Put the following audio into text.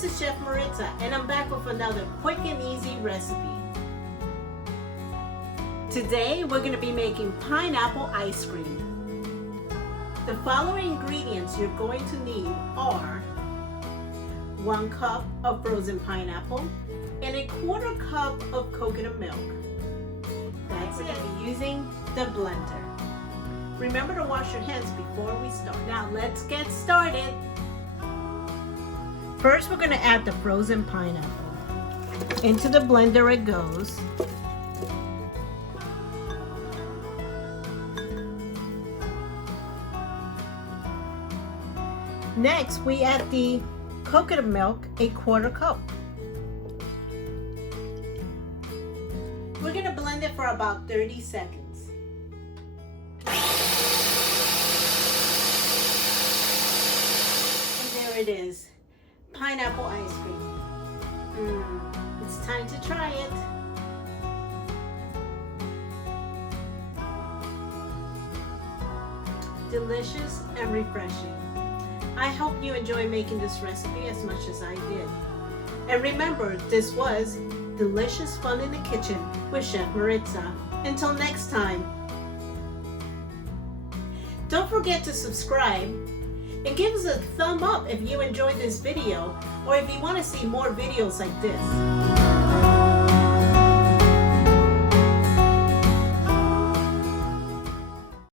this is Chef Maritza, and I'm back with another quick and easy recipe. Today we're going to be making pineapple ice cream. The following ingredients you're going to need are 1 cup of frozen pineapple and 1/4 cup of coconut milk. That's it. We're going to be using the blender. Remember to wash your hands before we start. Now let's get started. First we're going to add the frozen pineapple. Into the blender it goes. Next we add the coconut milk, 1/4 cup. We're going to blend it for about 30 seconds. And there it is. Pineapple ice cream. It's time to try it. Delicious and refreshing. I hope you enjoy making this recipe as much as I did. And remember, this was delicious fun in the kitchen with Chef Maritza. Until next time. Don't forget to subscribe and give us a thumb up if you enjoyed this video or if you want to see more videos like this.